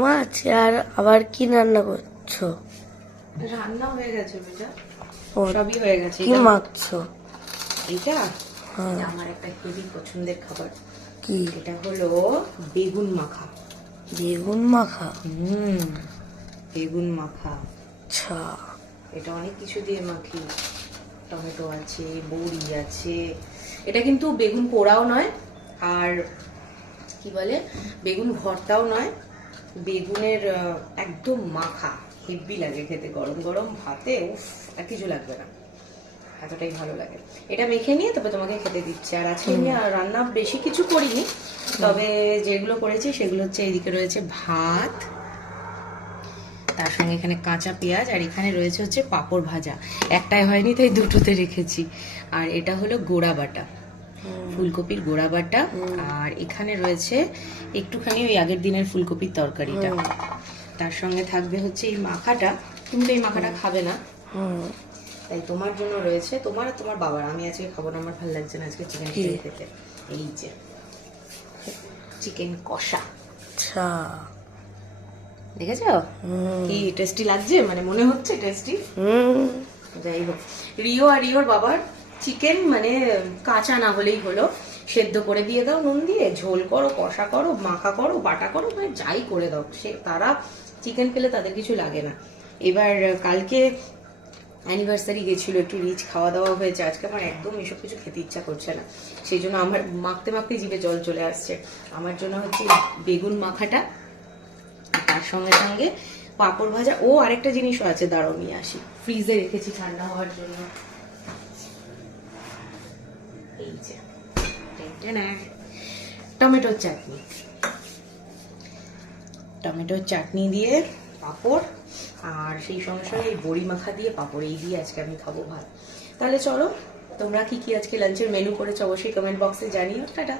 মাছ আর আবার কি রান্না করছো? রান্না হয়ে গেছে বেটা, ও, সবই হয়ে গেছে। কি মাখছো? এটা হ্যাঁ। এটা আমার একটা হেভি পছন্দের খাবার। কি? এটা হলো বেগুন মাখা। বেগুন মাখা? বেগুন মাখা। আচ্ছা। এটা অনেক কিছু দিয়ে মাখি, টমেটো আছে, বড়ি আছে। এটা কিন্তু বেগুন পোড়াও নয়, আর কি বলে বেগুন ভর্তাও নয়, বেগুনের একদম মাখা। হেভি লাগে খেতে, গরম গরম ভাতে উফ, আর কিছু লাগবে না, এতটাই ভালো লাগে। এটা মেখে নিয়ে তবে তোমাকে খেতে দিচ্ছে। আর আজকে আমি রান্না বেশি কিছু করিনি, তবে যেগুলো করেছি সেগুলো হচ্ছে এইদিকে রয়েছে ভাত, তার সঙ্গে এখানে কাঁচা পেঁয়াজ, আর এখানে রয়েছে হচ্ছে পাঁপড় ভাজা। একটাই হয়নি তাই দুটোতে রেখেছি। আর এটা হলো গোড়া বাটা, ফুলকপির গোড়া বাটা। আর এখানে রয়েছে একটুখানি ওই আগের দিনের ফুলকপির তরকারিটা। তার সঙ্গে থাকবে হচ্ছে এই মাখাটা। তুমি তো এই মাখাটা খাবে না, তাই তোমার জন্য রয়েছে, তোমার আর তোমার বাবার। আমি আজকে খাবো না, আমার ভালো লাগছে না আজকে চিকেন খেতে। এই যে চিকেন কষা। আচ্ছা, দেখেছো কি টেস্টি লাগছে, মানে মনে হচ্ছে টেস্টি। যাই হোক, রিও আর রিওর বাবার চিকেন মানে কাঁচা না হলেই হলো, সেদ্ধ করে দিয়ে দাও নুন দিয়ে, ঝোল করো, কষা করো, মাখা করো, বাটা করো, মানে যাই করে দাও, সে তারা চিকেন পেলে তাদের কিছু লাগে না। এবার কালকে অ্যানিভার্সারি গেছিল, একটু রিচ খাওয়া দাওয়া হয়েছে। আজকে আমার একদম এসব কিছু খেতে ইচ্ছা করছে না, সেই জন্য আমার মাখতে মাখতে জিভে জল চলে আসছে। আমার জন্য হচ্ছে বেগুন মাখাটা, তার সঙ্গে সঙ্গে পাঁপড় ভাজা। ও আরেকটা জিনিসও আছে, দাঁড়াও নিয়ে আসি, ফ্রিজে রেখেছি ঠান্ডা হওয়ার জন্য। এই যে টমেটোর চাটনি, টমেটোর চাটনি দিয়ে পাঁপড়, আর সেই সঙ্গে সঙ্গে এই বড়ি মাখা দিয়ে পাঁপড়, এই দিয়ে আজকে আমি খাবো ভাত। তাহলে চলো, তোমরা কি কি আজকে লাঞ্চের মেনু করেছো অবশ্যই কমেন্ট বক্সে জানিও। টাটা।